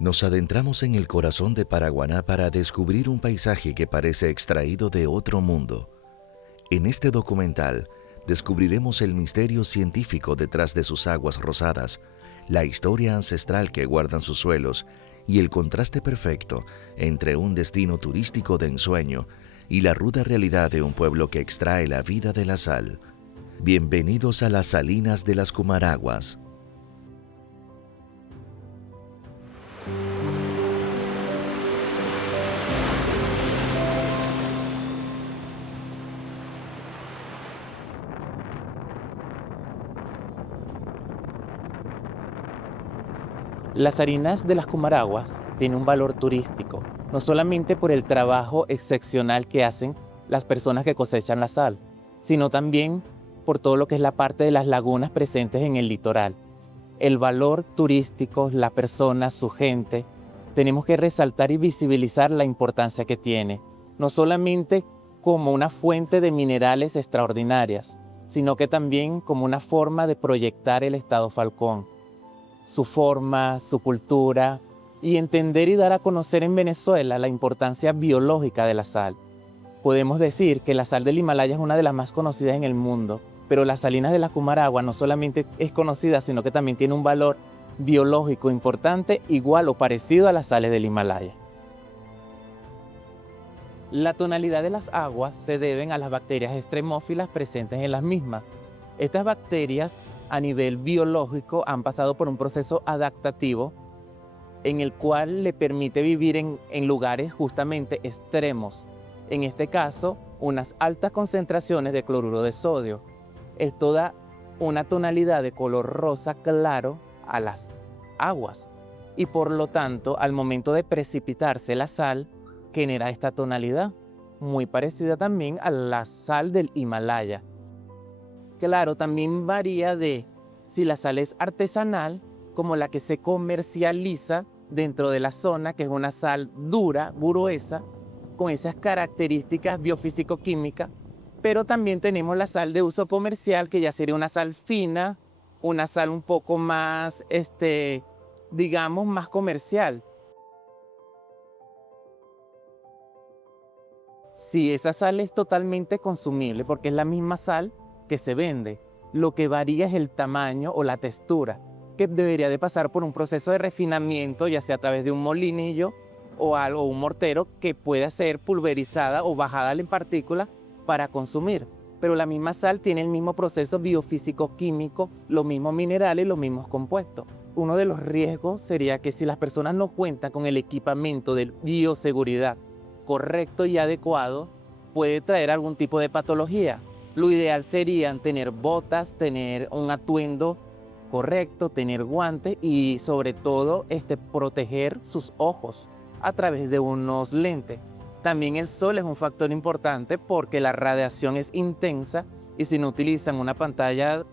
Nos adentramos en el corazón de Paraguaná para descubrir un paisaje que parece extraído de otro mundo. En este documental descubriremos el misterio científico detrás de sus aguas rosadas, la historia ancestral que guardan sus suelos y el contraste perfecto entre un destino turístico de ensueño y la ruda realidad de un pueblo que extrae la vida de la sal. Bienvenidos a las Salinas de las Cumaraguas. Las harinas de las Cumaraguas tienen un valor turístico, no solamente por el trabajo excepcional que hacen las personas que cosechan la sal, sino también por todo lo que es la parte de las lagunas presentes en el litoral. El valor turístico, la persona, su gente, tenemos que resaltar y visibilizar la importancia que tiene, no solamente como una fuente de minerales extraordinarias, sino que también como una forma de proyectar el Estado Falcón, su forma, su cultura, y entender y dar a conocer en Venezuela la importancia biológica de la sal. Podemos decir que la sal del Himalaya es una de las más conocidas en el mundo, pero las salinas de la Cumaragua no solamente es conocida, sino que también tiene un valor biológico importante, igual o parecido a las sales del Himalaya. La tonalidad de las aguas se deben a las bacterias extremófilas presentes en las mismas. Estas bacterias a nivel biológico han pasado por un proceso adaptativo en el cual le permite vivir en lugares justamente extremos. En este caso, unas altas concentraciones de cloruro de sodio. Esto da una tonalidad de color rosa claro a las aguas y por lo tanto, al momento de precipitarse la sal, genera esta tonalidad, muy parecida también a la sal del Himalaya. Claro, también varía de si la sal es artesanal, como la que se comercializa dentro de la zona, que es una sal dura, gruesa, con esas características biofísico-químicas, pero también tenemos la sal de uso comercial, que ya sería una sal fina, una sal un poco más, digamos, más comercial. Sí, esa sal es totalmente consumible porque es la misma sal que se vende. Lo que varía es el tamaño o la textura, que debería de pasar por un proceso de refinamiento, ya sea a través de un molinillo o algo, un mortero, que pueda ser pulverizada o bajada en partículas para consumir. Pero la misma sal tiene el mismo proceso biofísico-químico, los mismos minerales y los mismos compuestos. Uno de los riesgos sería que si las personas no cuentan con el equipamiento de bioseguridad correcto y adecuado, puede traer algún tipo de patología. Lo ideal sería tener botas, tener un atuendo correcto, tener guantes y sobre todo proteger sus ojos a través de unos lentes. También el sol es un factor importante porque la radiación es intensa y si no utilizan una pantalla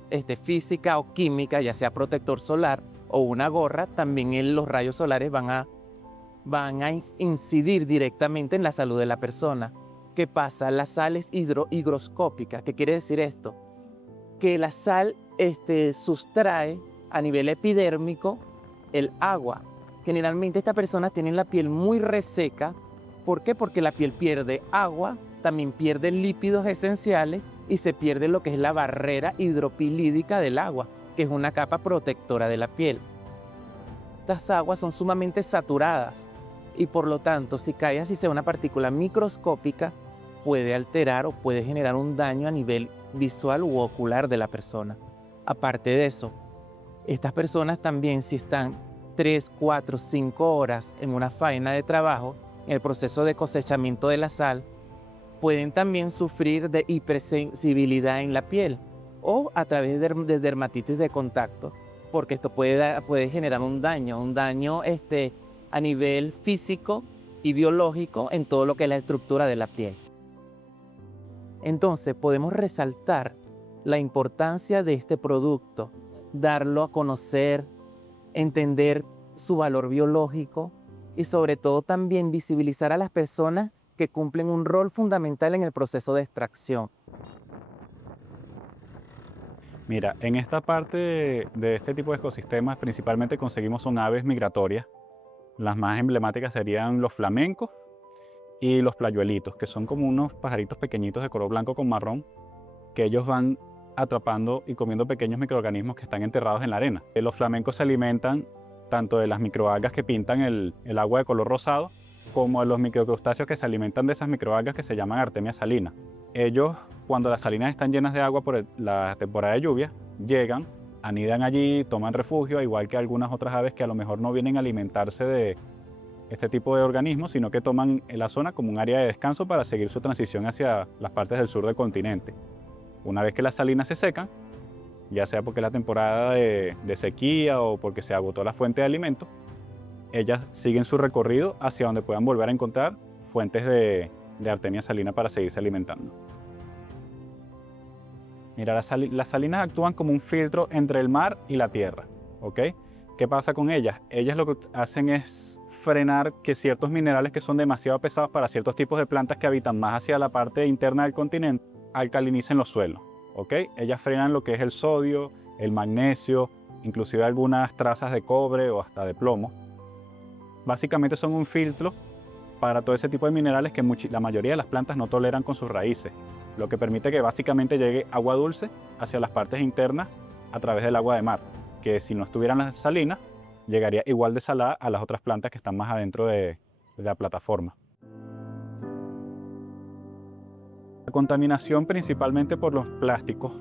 física o química, ya sea protector solar o una gorra, también los rayos solares van a incidir directamente en la salud de la persona. ¿Qué pasa? La sal es higroscópica. ¿Qué quiere decir esto? Que la sal sustrae a nivel epidérmico el agua. Generalmente estas personas tienen la piel muy reseca. ¿Por qué? Porque la piel pierde agua, también pierde lípidos esenciales y se pierde lo que es la barrera hidropilídica del agua, que es una capa protectora de la piel. Estas aguas son sumamente saturadas y por lo tanto, si cae así sea una partícula microscópica, puede alterar o puede generar un daño a nivel visual u ocular de la persona. Aparte de eso, estas personas también, si están 3, 4, 5 horas en una faena de trabajo, en el proceso de cosechamiento de la sal, pueden también sufrir de hipersensibilidad en la piel o a través de dermatitis de contacto, porque esto puede generar un daño a nivel físico y biológico en todo lo que es la estructura de la piel. Entonces podemos resaltar la importancia de este producto, darlo a conocer, entender su valor biológico y sobre todo también visibilizar a las personas que cumplen un rol fundamental en el proceso de extracción. Mira, en esta parte de este tipo de ecosistemas principalmente conseguimos son aves migratorias Las más emblemáticas serían los flamencos y los playuelitos, que son como unos pajaritos pequeñitos de color blanco con marrón, que ellos van atrapando y comiendo pequeños microorganismos que están enterrados en la arena. Los flamencos se alimentan tanto de las microalgas que pintan el agua de color rosado, como de los microcrustáceos que se alimentan de esas microalgas que se llaman Artemia salina. Ellos, cuando las salinas están llenas de agua por la temporada de lluvia, llegan, anidan allí, toman refugio, igual que algunas otras aves que a lo mejor no vienen a alimentarse de este tipo de organismos, sino que toman la zona como un área de descanso para seguir su transición hacia las partes del sur del continente. Una vez que las salinas se secan, ya sea porque es la temporada de sequía o porque se agotó la fuente de alimento, ellas siguen su recorrido hacia donde puedan volver a encontrar fuentes de Artemia salina para seguirse alimentando. Mira, las salinas actúan como un filtro entre el mar y la tierra, ¿ok? ¿Qué pasa con ellas? Ellas lo que hacen es frenar que ciertos minerales que son demasiado pesados para ciertos tipos de plantas que habitan más hacia la parte interna del continente alcalinicen los suelos, ¿ok? Ellas frenan lo que es el sodio, el magnesio, inclusive algunas trazas de cobre o hasta de plomo. Básicamente son un filtro para todo ese tipo de minerales que la mayoría de las plantas no toleran con sus raíces, lo que permite que básicamente llegue agua dulce hacia las partes internas a través del agua de mar, que si no estuvieran las salinas, llegaría igual de salada a las otras plantas que están más adentro de la plataforma. La contaminación principalmente por los plásticos.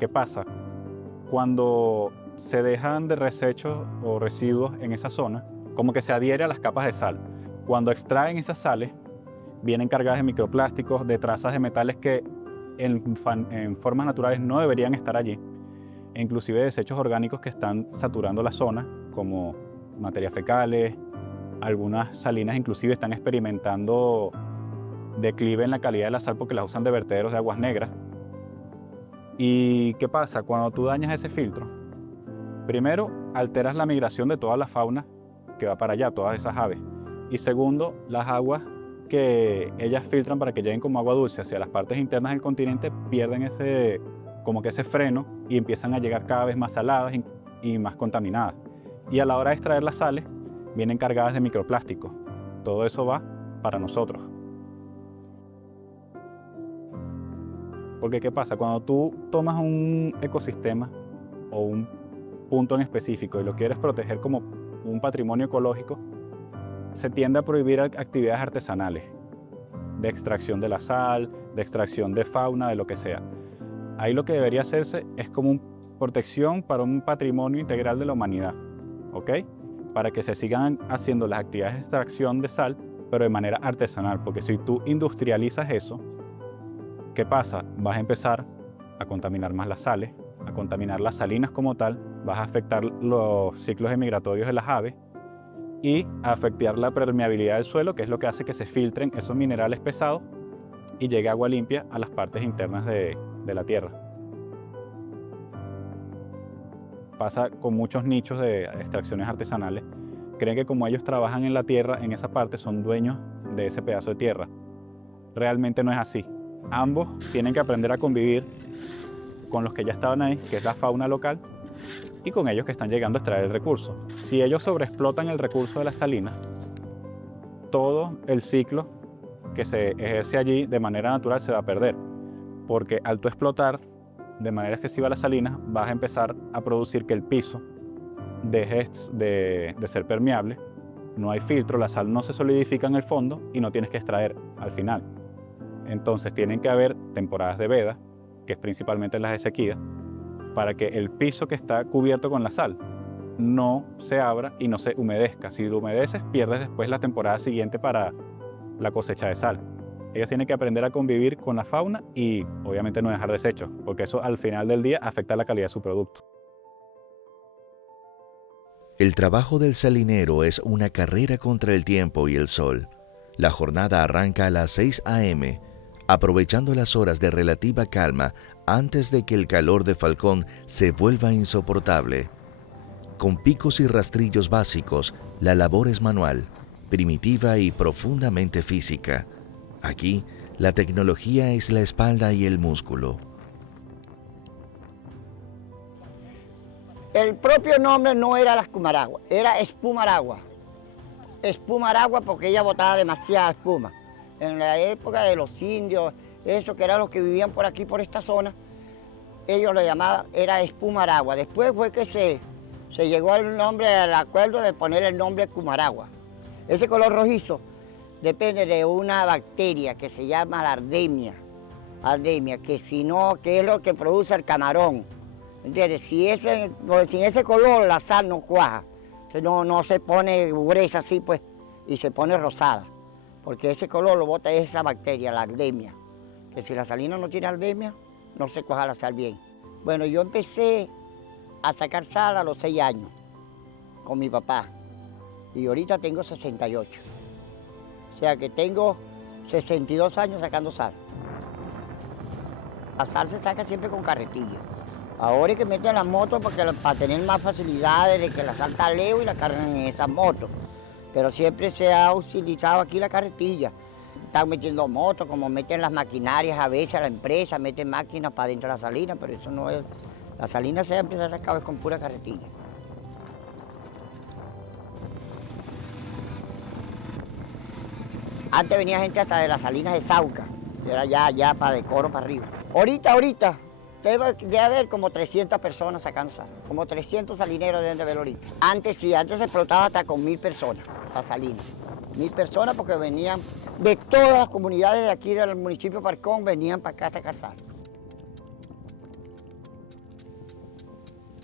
¿Qué pasa? Cuando se dejan de desechos o residuos en esa zona, como que se adhiere a las capas de sal. Cuando extraen esas sales, vienen cargadas de microplásticos, de trazas de metales que en formas naturales no deberían estar allí, e inclusive desechos orgánicos que están saturando la zona, como materias fecales. Algunas salinas inclusive están experimentando declive en la calidad de la sal porque las usan de vertederos de aguas negras. ¿Y qué pasa? Cuando tú dañas ese filtro, primero, alteras la migración de toda la fauna que va para allá, todas esas aves. Y segundo, las aguas que ellas filtran para que lleguen como agua dulce hacia las partes internas del continente pierden ese freno y empiezan a llegar cada vez más saladas y más contaminadas. Y a la hora de extraer las sales, vienen cargadas de microplásticos. Todo eso va para nosotros. Porque ¿qué pasa? Cuando tú tomas un ecosistema o un punto en específico y lo quieres proteger como un patrimonio ecológico, se tiende a prohibir actividades artesanales de extracción de la sal, de extracción de fauna, de lo que sea. Ahí lo que debería hacerse es como una protección para un patrimonio integral de la humanidad, ¿ok? Para que se sigan haciendo las actividades de extracción de sal, pero de manera artesanal, porque si tú industrializas eso, ¿qué pasa? Vas a empezar a contaminar más las sales, a contaminar las salinas como tal, vas a afectar los ciclos migratorios de las aves y a afectar la permeabilidad del suelo, que es lo que hace que se filtren esos minerales pesados y llegue agua limpia a las partes internas de la tierra. Pasa con muchos nichos de extracciones artesanales. Creen que como ellos trabajan en la tierra, en esa parte, son dueños de ese pedazo de tierra. Realmente no es así. Ambos tienen que aprender a convivir con los que ya estaban ahí, que es la fauna local, y con ellos que están llegando a extraer el recurso. Si ellos sobreexplotan el recurso de las salinas, todo el ciclo que se ejerce allí de manera natural se va a perder, porque al tú explotar de manera excesiva las salinas, vas a empezar a producir que el piso deje de ser permeable, no hay filtro, la sal no se solidifica en el fondo y no tienes que extraer al final. Entonces tienen que haber temporadas de veda, que es principalmente las de sequía, para que el piso que está cubierto con la sal no se abra y no se humedezca. Si lo humedeces, pierdes después la temporada siguiente para la cosecha de sal. Ellos tienen que aprender a convivir con la fauna y obviamente no dejar desechos, porque eso al final del día afecta la calidad de su producto. El trabajo del salinero es una carrera contra el tiempo y el sol. La jornada arranca a las 6 a.m., aprovechando las horas de relativa calma antes de que el calor de Falcón se vuelva insoportable. Con picos y rastrillos básicos, la labor es manual, primitiva y profundamente física. Aquí, la tecnología es la espalda y el músculo. El propio nombre no era la espumaragua, era espumaragua. espuma al agua porque ella botaba demasiada espuma. En la época de los indios, eso que eran los que vivían por aquí, por esta zona, ellos lo llamaban, era espuma al agua. Después fue que se llegó al nombre, al acuerdo de poner el nombre Cumaragua. Ese color rojizo depende de una bacteria que se llama la ardemia, que si no, que es lo que produce el camarón. ¿Entiendes? Sin ese color la sal no cuaja, no se pone gruesa así pues y se pone rosada, porque ese color lo bota esa bacteria, la ardemia, que si la salina no tiene ardemia, no se cuaja la sal bien. Bueno, yo empecé a sacar sal a los 6 años con mi papá y ahorita tengo 68. O sea que tengo 62 años sacando sal. La sal se saca siempre con carretilla. Ahora es que meten las motos para tener más facilidades de que la sal está lejos y la cargan en esas motos. Pero siempre se ha utilizado aquí la carretilla. Están metiendo motos, como meten las maquinarias a veces a la empresa, meten máquinas para dentro de la salina, pero eso no es. La salina se empieza a sacar con pura carretilla. Antes venía gente hasta de las salinas de Sauca, que era ya para de Coro para arriba. Ahorita, debe haber como 300 personas sacando sal, como 300 salineros deben de haber ahorita. Antes sí, antes se explotaba hasta con 1000 personas, la salina. 1000 personas porque venían de todas las comunidades de aquí del municipio de Parcón, venían para acá a sacar sal.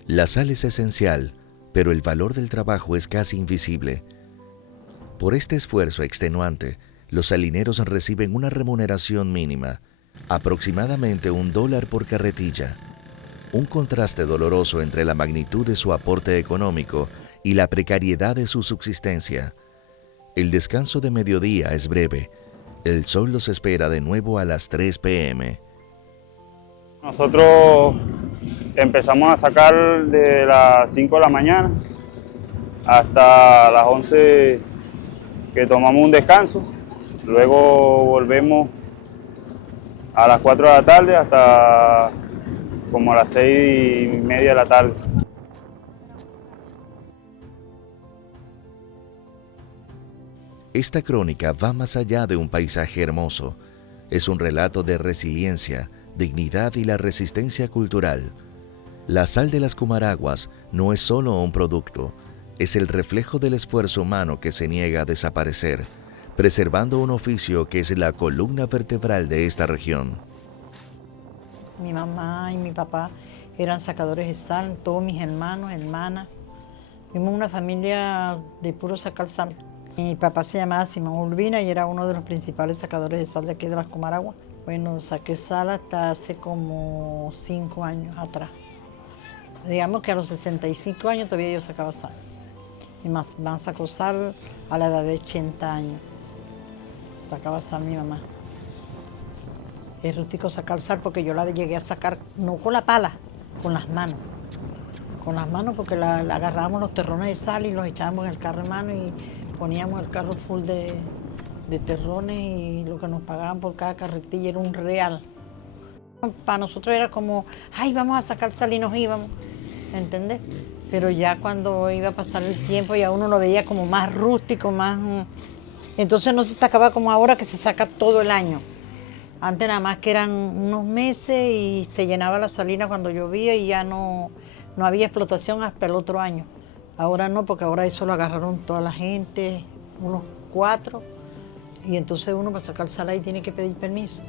La sal es esencial, pero el valor del trabajo es casi invisible. Por este esfuerzo extenuante, los salineros reciben una remuneración mínima, aproximadamente $1 por carretilla. Un contraste doloroso entre la magnitud de su aporte económico y la precariedad de su subsistencia. El descanso de mediodía es breve. El sol los espera de nuevo a las 3 p.m. Nosotros empezamos a sacar de las 5 de la mañana hasta las 11 que tomamos un descanso. Luego volvemos a las 4 de la tarde hasta como a las 6:30 de la tarde. Esta crónica va más allá de un paisaje hermoso. Es un relato de resiliencia, dignidad y la resistencia cultural. La sal de las Cumaraguas no es solo un producto, es el reflejo del esfuerzo humano que se niega a desaparecer, preservando un oficio que es la columna vertebral de esta región. Mi mamá y mi papá eran sacadores de sal, todos mis hermanos, hermanas. Fuimos una familia de puro sacar sal. Mi papá se llamaba Simón Urbina y era uno de los principales sacadores de sal de aquí de las Cumaraguas. Bueno, saqué sal hasta hace como 5 años atrás. Digamos que a los 65 años todavía yo sacaba sal. Mi mamá sacó sal a la edad de 80 años. Sacaba sal mi mamá. Es rústico sacar sal porque yo la llegué a sacar, no con la pala, con las manos. Con las manos porque la agarrábamos los terrones de sal y los echábamos en el carro en mano y poníamos el carro full de terrones y lo que nos pagaban por cada carretilla era un real. Para nosotros era como, ay, vamos a sacar sal y nos íbamos, ¿entendés? Pero ya cuando iba a pasar el tiempo ya uno lo veía como más rústico, más... Entonces no se sacaba como ahora que se saca todo el año. Antes nada más que eran unos meses y se llenaba la salina cuando llovía y ya no había explotación hasta el otro año. Ahora no, porque ahora eso lo agarraron toda la gente, unos 4, y entonces uno para sacar sal ahí tiene que pedir permiso.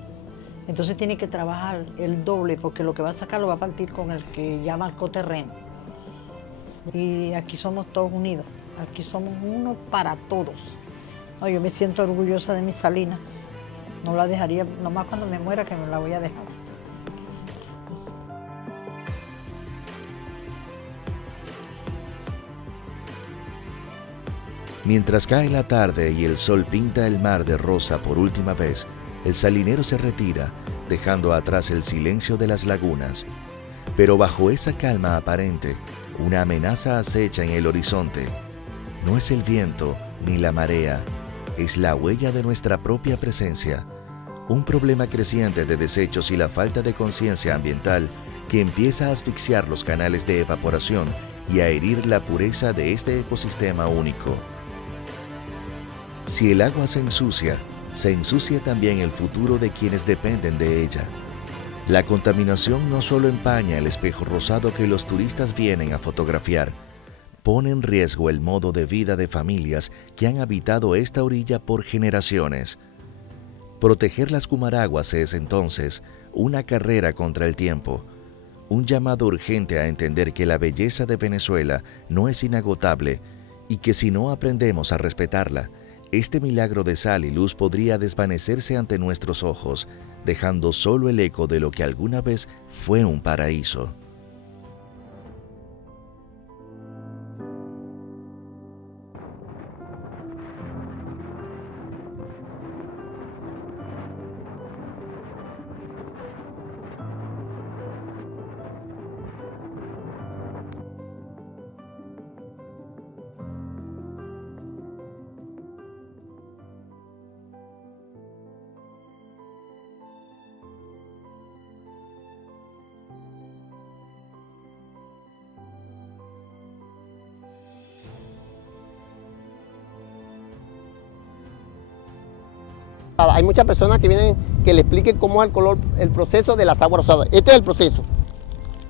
Entonces tiene que trabajar el doble, porque lo que va a sacar lo va a partir con el que ya marcó terreno. Y aquí somos todos unidos, aquí somos uno para todos. No, yo me siento orgullosa de mi salina. No la dejaría, nomás cuando me muera que me la voy a dejar. Mientras cae la tarde y el sol pinta el mar de rosa por última vez, el salinero se retira, dejando atrás el silencio de las lagunas. Pero bajo esa calma aparente, una amenaza acecha en el horizonte. No es el viento ni la marea, es la huella de nuestra propia presencia. Un problema creciente de desechos y la falta de conciencia ambiental que empieza a asfixiar los canales de evaporación y a herir la pureza de este ecosistema único. Si el agua se ensucia también el futuro de quienes dependen de ella. La contaminación no solo empaña el espejo rosado que los turistas vienen a fotografiar, pone en riesgo el modo de vida de familias que han habitado esta orilla por generaciones. Proteger las Cumaraguas es entonces una carrera contra el tiempo, un llamado urgente a entender que la belleza de Venezuela no es inagotable y que si no aprendemos a respetarla, este milagro de sal y luz podría desvanecerse ante nuestros ojos, dejando solo el eco de lo que alguna vez fue un paraíso. Hay muchas personas que vienen que le expliquen cómo es el color, el proceso de las aguas rosadas. Este es el proceso.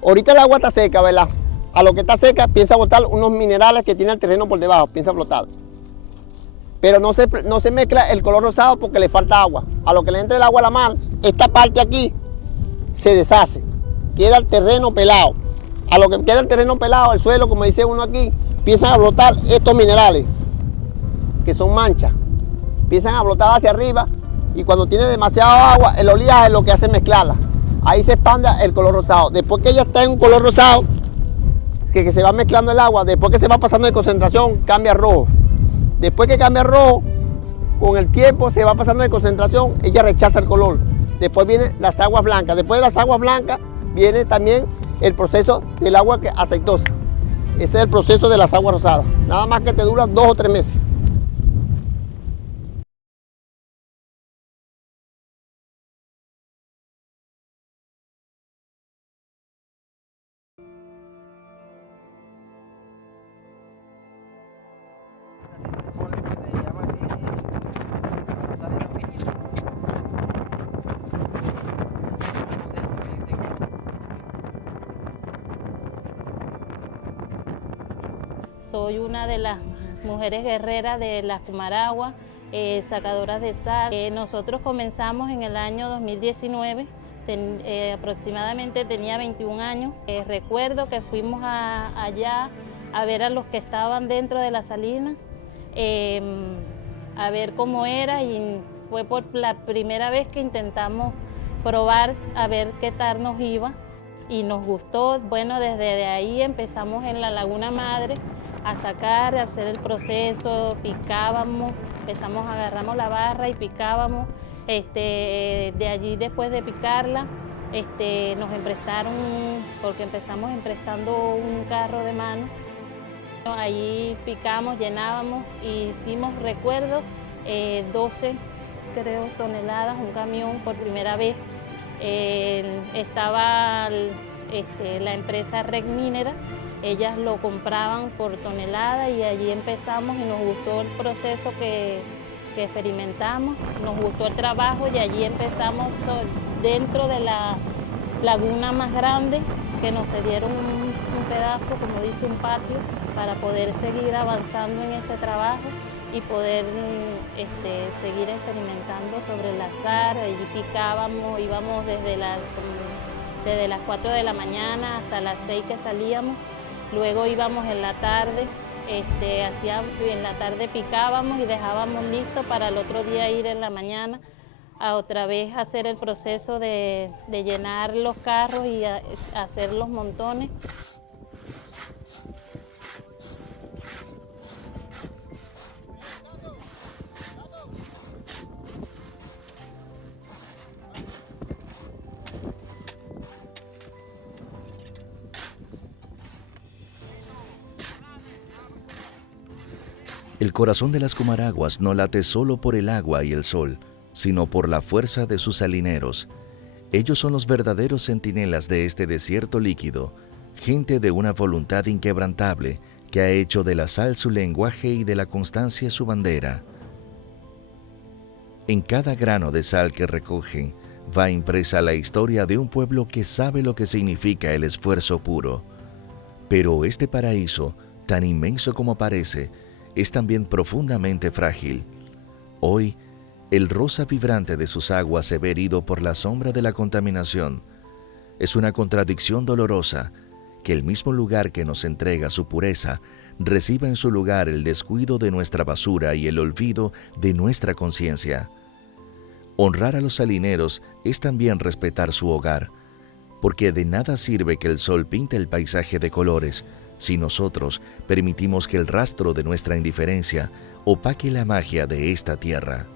Ahorita el agua está seca, ¿verdad? A lo que está seca piensa botar unos minerales que tiene el terreno por debajo, piensa flotar. Pero no se mezcla el color rosado porque le falta agua. A lo que le entra el agua a la mar, esta parte aquí se deshace. Queda el terreno pelado. A lo que queda el terreno pelado, el suelo, como dice uno aquí, empiezan a flotar estos minerales, que son manchas. Empiezan a flotar hacia arriba y cuando tiene demasiado agua, el oleaje lo que hace es mezclarla. Ahí se expande el color rosado. Después que ya está en un color rosado, que se va mezclando el agua, después que se va pasando de concentración, cambia a rojo. Después que cambia a rojo, con el tiempo se va pasando de concentración, ella rechaza el color. Después vienen las aguas blancas. Después de las aguas blancas viene también el proceso del agua aceitosa. Ese es el proceso de las aguas rosadas. Nada más que te dura 2 o 3 meses. Soy una de las mujeres guerreras de las Cumaraguas, sacadoras de sal. Nosotros comenzamos en el año 2019, aproximadamente tenía 21 años. Recuerdo que fuimos allá a ver a los que estaban dentro de la salina, a ver cómo era, y fue por la primera vez que intentamos probar a ver qué tal nos iba y nos gustó. Bueno, desde ahí empezamos en la Laguna Madre a sacar, a hacer el proceso, picábamos, agarramos la barra y picábamos. De allí, después de picarla, nos emprestaron, porque empezamos emprestando un carro de mano. Allí picamos, llenábamos y hicimos, recuerdo, 12, creo, toneladas, un camión por primera vez. Estaba la empresa Red Minera. Ellas lo compraban por tonelada y allí empezamos y nos gustó el proceso que experimentamos, nos gustó el trabajo y allí empezamos dentro de la laguna más grande, que nos cedieron un pedazo, como dice, un patio, para poder seguir avanzando en ese trabajo y poder seguir experimentando sobre el azar. Allí picábamos, íbamos desde las 4 de la mañana hasta las 6 que salíamos. Luego íbamos en la tarde, en la tarde picábamos y dejábamos listo para el otro día ir en la mañana a otra vez hacer el proceso de llenar los carros y hacer los montones. El corazón de las Cumaraguas no late solo por el agua y el sol, sino por la fuerza de sus salineros. Ellos son los verdaderos centinelas de este desierto líquido, gente de una voluntad inquebrantable que ha hecho de la sal su lenguaje y de la constancia su bandera. En cada grano de sal que recogen va impresa la historia de un pueblo que sabe lo que significa el esfuerzo puro. Pero este paraíso, tan inmenso como parece, es también profundamente frágil. Hoy, el rosa vibrante de sus aguas se ve herido por la sombra de la contaminación. Es una contradicción dolorosa que el mismo lugar que nos entrega su pureza reciba en su lugar el descuido de nuestra basura y el olvido de nuestra conciencia. Honrar a los salineros es también respetar su hogar, porque de nada sirve que el sol pinte el paisaje de colores si nosotros permitimos que el rastro de nuestra indiferencia opaque la magia de esta tierra.